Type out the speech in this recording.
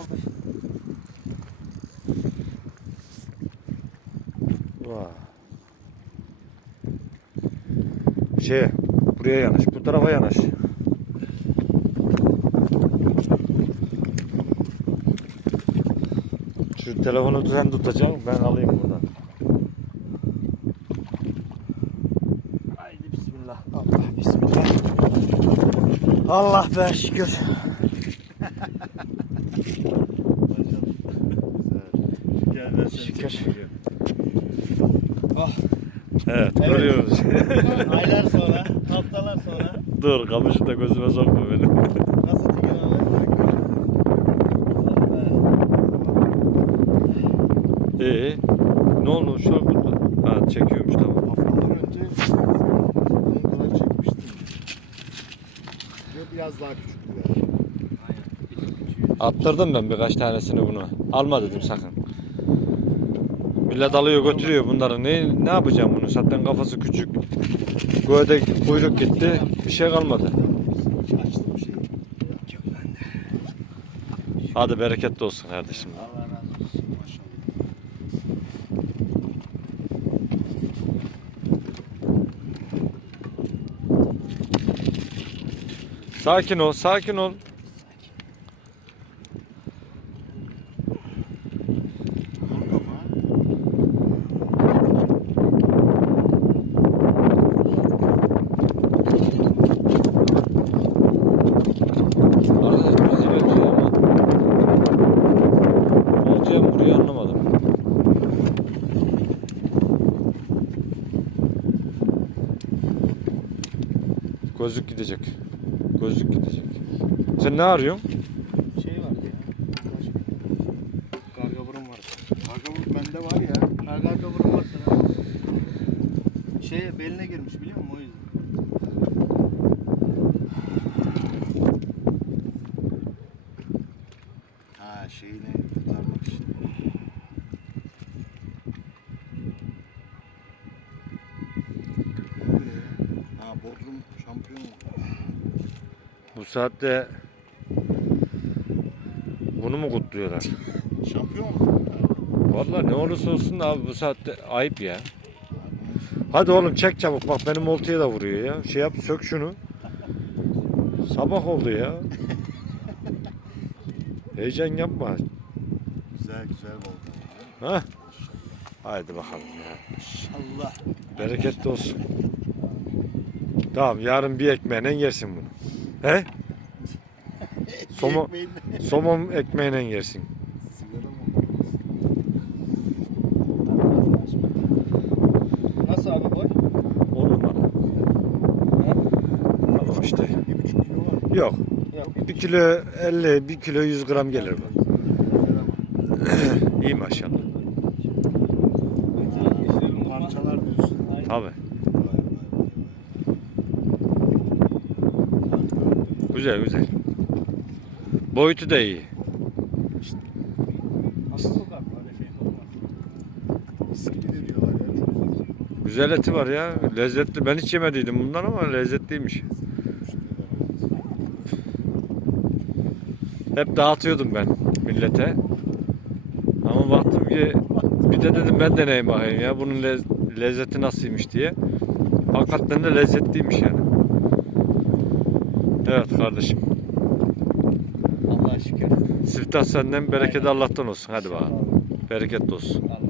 kaldır. Vay. Şey, buraya yanaş, bu tarafa yanaş. Şu telefonu sen tutacaksın, ben alayım buradan. Haydi bismillah. Allah bismillah. Allah be şükür. Şükür. çekeyim. Evet, Evet. görüyoruz. Aylar sonra, haftalar sonra. Dur, kamışı da gözüme sokma benim. Nasıl Tigin abi? İyi. Ne oldu şu an burada? Ha çekiyormuş tamam. Haftalar önce bunun kadar çekmiştim. Ve biraz daha küçüktü yani. Attırdım ben birkaç tanesini bunu. Alma dedim sakın. Millet alıyor götürüyor bunları. Ne ne yapacağım bunu? Zaten kafası küçük. Göğde kuyruk gitti. Bir şey kalmadı. Hadi bereketli olsun kardeşim. Allah razı olsun. Maşallah. Sakin ol, sakin ol. Dur kafa. Arkadaş bizi götürüyor ama. Oltaya mı vuruyor anlamadım. Gözlük gidecek. Gözlük gidecek. Sen ne arıyorsun? Şey var ya. Karga burun var. Kargavut bende var ya. Karga burun var sana. Şey beline girmiş biliyor musun Bu saatte bunu mu kutluyorlar? Şampiyon mu? Vallahi ne olursa olsun da abi bu saatte ayıp ya. Hadi oğlum çek çabuk bak benim oltaya da vuruyor ya. Şey yap sök şunu. Sabah oldu ya. Heyecan yapma. Güzel güzel oldu. Ha? Haydi bakalım ya. İnşallah. Bereketli olsun. Tamam yarın bir ekmeğine yersin bunu. He? Somo, Ekmeğinle- somon ekmeğine yersin. Nasıl abi boy? On numara. Tamam işte. Bir buçuk kilo var. Yok. Yok. 1 kilo 50, 1 kilo 100 gram gelir bu. İyi maşallah. Parçalar diyorsun. Tabi. Güzel güzel. Boyutu da iyi. Çok güzel. Eti var ya. Lezzetli. Ben hiç yemediydim bundan ama lezzetliymiş. Hep dağıtıyordum ben millete. Ama baktım ki bir de dedim ben deneyeyim bakayım ya bunun lez- lezzeti nasılmış diye. Hakikaten de lezzetliymiş yani. Evet kardeşim. Allah'a şükür. Siftah senden bereket Allah'tan olsun. Hadi bakalım. Bereketli olsun. Allah.